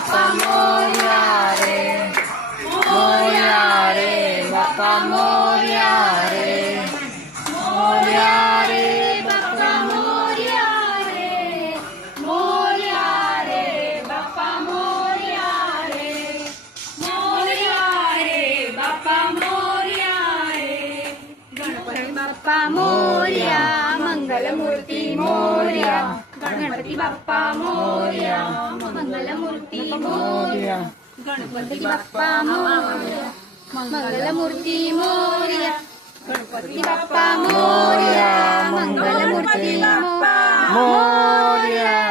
Bappa Morya रे, Morya रे Bappa Morya रे, Morya रे Bappa Morya रे, Morya रे Bappa Morya रे, Morya रे Bappa Morya रे. Ganpati Bappa Morya, Mangalmurti Morya, Ganpati Bappa Morya, Mangalmurti Morya, Ganpati Bappa Morya, Mangalmurti Morya, Ganpati Bappa Morya, Mangalmurti Morya.